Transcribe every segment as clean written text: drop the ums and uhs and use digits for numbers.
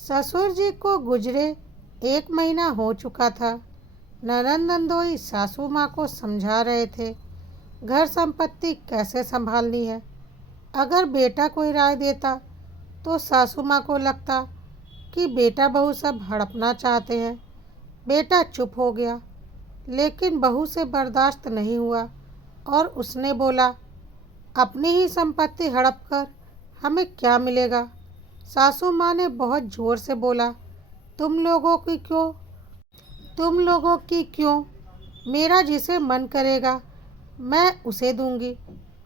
ससुर जी को गुजरे 1 महीना हो चुका था। ननंद नंदोई सासू माँ को समझा रहे थे घर संपत्ति कैसे संभालनी है। अगर बेटा कोई राय देता तो सासू माँ को लगता कि बेटा बहू सब हड़पना चाहते हैं। बेटा चुप हो गया, लेकिन बहू से बर्दाश्त नहीं हुआ और उसने बोला, अपनी ही संपत्ति हड़प कर हमें क्या मिलेगा। सासू माँ ने बहुत ज़ोर से बोला, तुम लोगों की क्यों, मेरा जिसे मन करेगा मैं उसे दूंगी,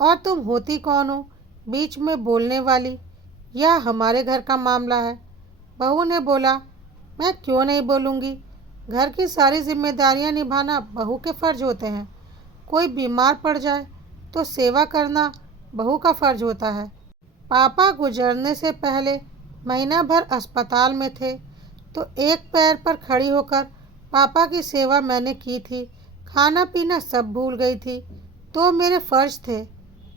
और तुम होती कौन हो बीच में बोलने वाली। यह हमारे घर का मामला है। बहू ने बोला, मैं क्यों नहीं बोलूँगी, घर की सारी जिम्मेदारियां निभाना बहू के फ़र्ज होते हैं। कोई बीमार पड़ जाए तो सेवा करना बहू का फ़र्ज होता है। पापा गुजरने से पहले महीना भर अस्पताल में थे, तो एक पैर पर खड़ी होकर पापा की सेवा मैंने की थी। खाना पीना सब भूल गई थी, तो मेरे फ़र्ज थे।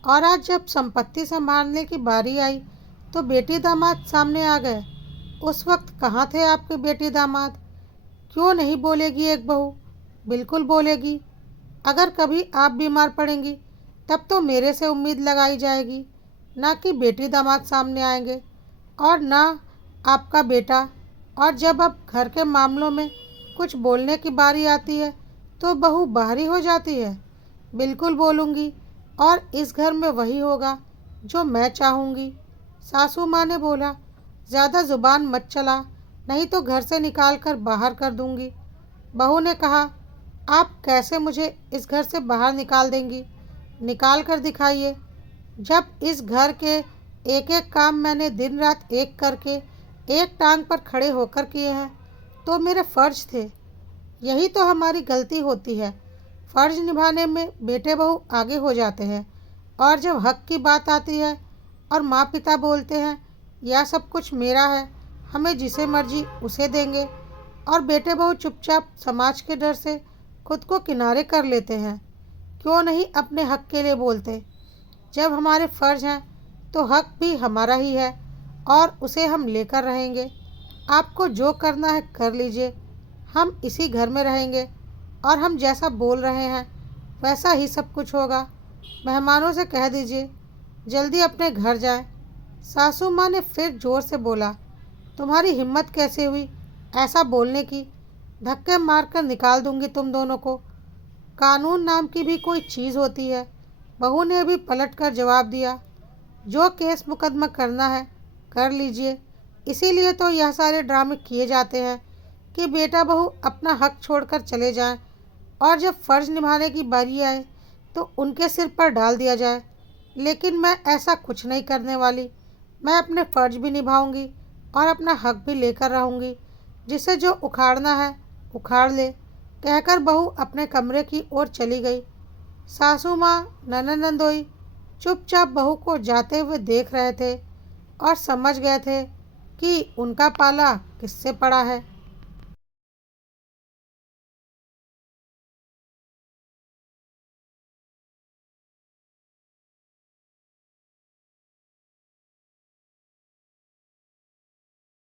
और आज जब संपत्ति संभालने की बारी आई तो बेटी दामाद सामने आ गए। उस वक्त कहाँ थे आपके बेटी दामाद। क्यों नहीं बोलेगी एक बहू, बिल्कुल बोलेगी। अगर कभी आप बीमार पड़ेंगी तब तो मेरे से उम्मीद लगाई जाएगी, ना कि बेटी दामाद सामने आएंगे और ना आपका बेटा। और जब अब घर के मामलों में कुछ बोलने की बारी आती है तो बहू बाहरी हो जाती है। बिल्कुल बोलूँगी, और इस घर में वही होगा जो मैं चाहूँगी। सासू माँ ने बोला, ज़्यादा ज़ुबान मत चला, नहीं तो घर से निकाल कर बाहर कर दूँगी। बहू ने कहा, आप कैसे मुझे इस घर से बाहर निकाल देंगी, निकाल कर दिखाइए। जब इस घर के एक एक काम मैंने दिन रात एक करके एक टांग पर खड़े होकर किए हैं, तो मेरे फ़र्ज थे। यही तो हमारी गलती होती है, फ़र्ज निभाने में बेटे बहू आगे हो जाते हैं, और जब हक की बात आती है और माँ पिता बोलते हैं यह सब कुछ मेरा है, हमें जिसे मर्जी उसे देंगे, और बेटे बहू चुपचाप समाज के डर से खुद को किनारे कर लेते हैं। क्यों नहीं अपने हक के लिए बोलते। जब हमारे फ़र्ज हैं तो हक भी हमारा ही है, और उसे हम लेकर रहेंगे। आपको जो करना है कर लीजिए, हम इसी घर में रहेंगे, और हम जैसा बोल रहे हैं वैसा ही सब कुछ होगा। मेहमानों से कह दीजिए जल्दी अपने घर जाएं। सासू माँ ने फिर ज़ोर से बोला, तुम्हारी हिम्मत कैसे हुई ऐसा बोलने की, धक्के मारकर निकाल दूंगी तुम दोनों को। कानून नाम की भी कोई चीज़ होती है। बहू ने भी पलटकर जवाब दिया, जो केस मुकदमा करना है कर लीजिए। इसीलिए तो यह सारे ड्रामे किए जाते हैं कि बेटा बहू अपना हक छोड़कर चले जाएं, और जब फ़र्ज निभाने की बारी आए तो उनके सिर पर डाल दिया जाए। लेकिन मैं ऐसा कुछ नहीं करने वाली। मैं अपने फ़र्ज भी निभाऊंगी और अपना हक भी लेकर रहूंगी। जिसे जो उखाड़ना है उखाड़ ले, कहकर बहू अपने कमरे की ओर चली गई। सासू माँ ननद नंदोई चुपचाप बहू को जाते हुए देख रहे थे और समझ गए थे कि उनका पाला किससे पड़ा है।